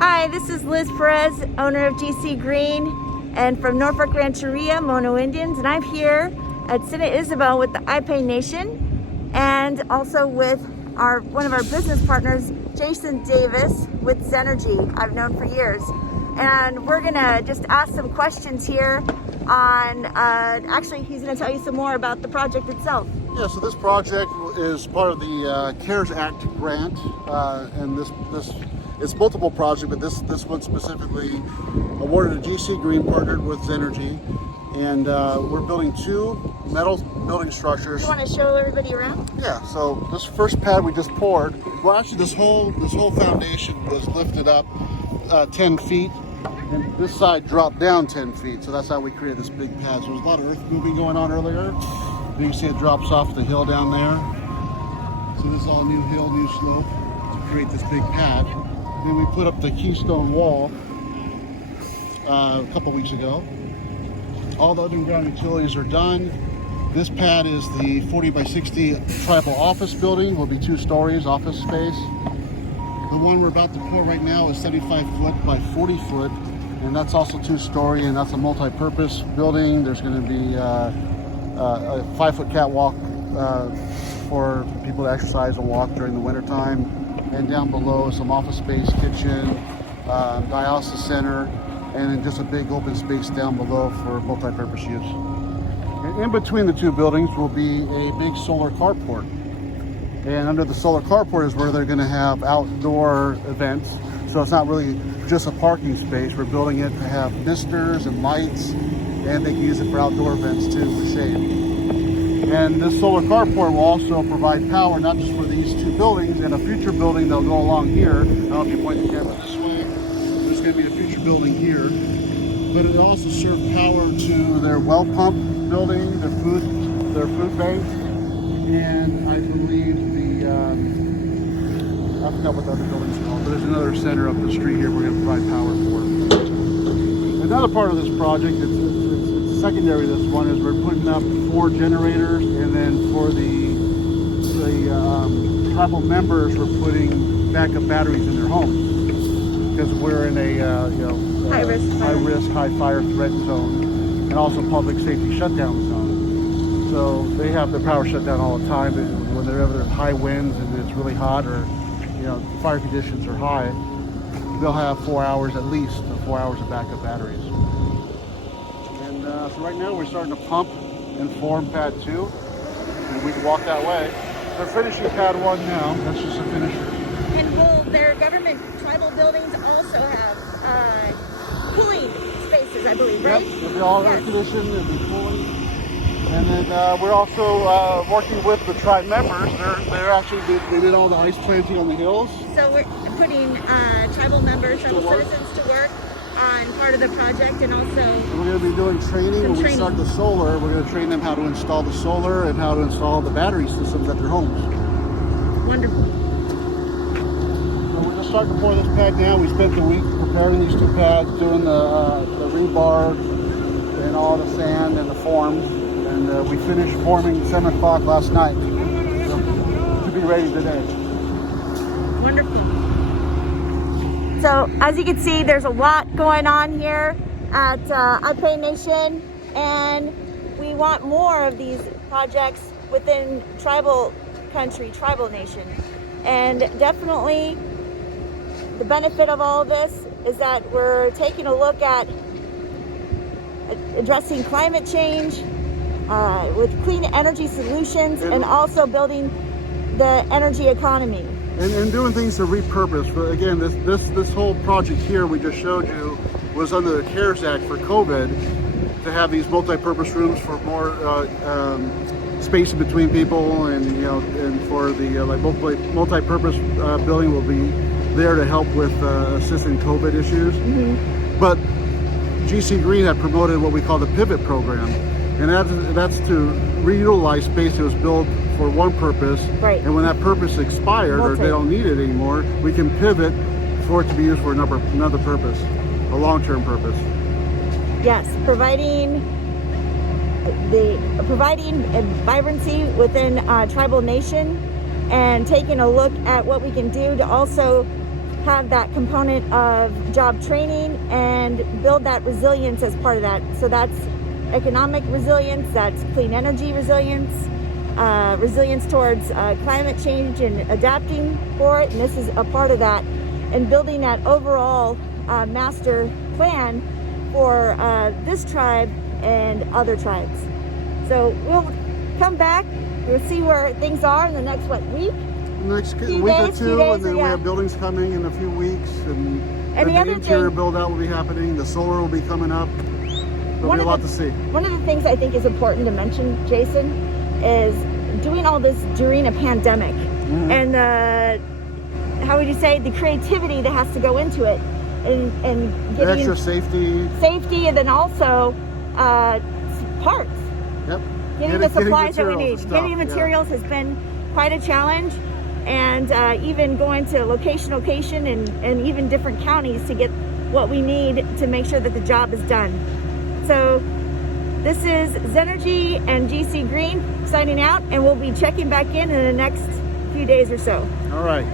Hi, this is Liz Perez, owner of GC Green and from Norfolk Rancheria, Mono Indians, and I'm here at Ysabel with the Iipay Nation and also with one of our business partners, Jason Davis with Xnergy, I've known for years. And we're gonna just ask some questions here on, actually he's gonna tell you some more about the project itself. Yeah, so this project is part of the CARES Act grant, and it's multiple projects, but this one specifically awarded to GC Green, partnered with Xnergy, and we're building two metal building structures. You want to show everybody around? Yeah. So this first pad we just poured. Well, actually, this whole foundation was lifted up 10 feet, and this side dropped down 10 feet. So that's how we created this big pad. So there's a lot of earth moving going on earlier. You can see it drops off the hill down there. So this is all new hill, new slope to create this big pad. Then we put up the keystone wall a couple weeks ago. All the underground utilities are done. This pad is the 40 by 60 tribal office building. Will be 2 stories, office space. The one we're about to pour right now is 75 foot by 40 foot, and that's also 2-story, and that's a multi-purpose building. There's going to be a 5-foot catwalk for people to exercise and walk during the winter time. And down below some office space, kitchen, dialysis center, and then just a big open space down below for multi-purpose use. And in between the 2 buildings will be a big solar carport. And under the solar carport is where they're going to have outdoor events. So it's not really just a parking space. We're building it to have misters and lights, and they can use it for outdoor events too with shade. And this solar carport will also provide power not just for these 2 buildings, and a future building that'll go along here. I don't know if you point the camera this way. There's going to be a future building here. But it'll also serve power to their well pump building, their food bank, and I believe I forgot what the other building's called, but there's another center up the street here we're going to provide power for. Another part of this project, it's secondary to this one, is we're putting up 4 generators, and then for the tribal members, we're putting backup batteries in their homes because we're in a high risk, high fire threat zone, and also public safety shutdown zone. So they have their power shut down all the time. Whenever there's high winds and it's really hot, or fire conditions are high, they'll have 4 hours at least, 4 hours of backup batteries. And so right now we're starting to pump and form pad 2, and we can walk that way. They're finishing pad 1 now. That's just a finisher. And will their government tribal buildings also have cooling spaces, I believe, right? Yep, they'll be all air conditioned, they'll be cooling. And then we're also working with the tribe members. They're actually, they did all the ice planting on the hills. So we're putting tribal members, tribal citizens to work on part of the project, and also we're going to be doing training. When we start the solar, we're going to train them how to install the solar and how to install the battery systems at their homes. Wonderful. So we're just starting to pour this pad now. We spent the week preparing these 2 pads, doing the rebar and all the sand and the forms, and we finished forming 7 o'clock last night, so to be ready today. Wonderful. So as you can see, there's a lot going on here at Iipay Nation, and we want more of these projects within tribal country, tribal nation. And definitely the benefit of all of this is that we're taking a look at addressing climate change with clean energy solutions, and also building the energy economy. And doing things to repurpose. But again, this whole project here we just showed you was under the CARES Act for COVID, to have these multi-purpose rooms for more space in between people, and and for the multi-purpose building will be there to help with assisting COVID issues. Mm-hmm. But GC Green had promoted what we call the pivot program, and that's to reutilize space that was built for one purpose, right? And when that purpose expired or they don't need it anymore, we can pivot for it to be used for another purpose, a long-term purpose. Yes, providing vibrancy within tribal nation, and taking a look at what we can do to also have that component of job training and build that resilience as part of that. So that's economic resilience, that's clean energy resilience, resilience towards climate change and adapting for it. And this is a part of that, and building that overall master plan for this tribe and other tribes. So we'll come back, we'll see where things are in the next, week? Next Few week days, or two, and then we have buildings coming in a few weeks, and then the interior build out will be happening, the solar will be coming up. There'll be a lot to see. One of the things I think is important to mention, Jason, is doing all this during a pandemic, and how would you say, the creativity that has to go into it, and getting extra safety, and then also parts. Yep. Getting the supplies that we need. Getting materials has been quite a challenge, and even going to location and even different counties to get what we need to make sure that the job is done. So this is Xnergy and GC Green signing out, and we'll be checking back in the next few days or so. All right.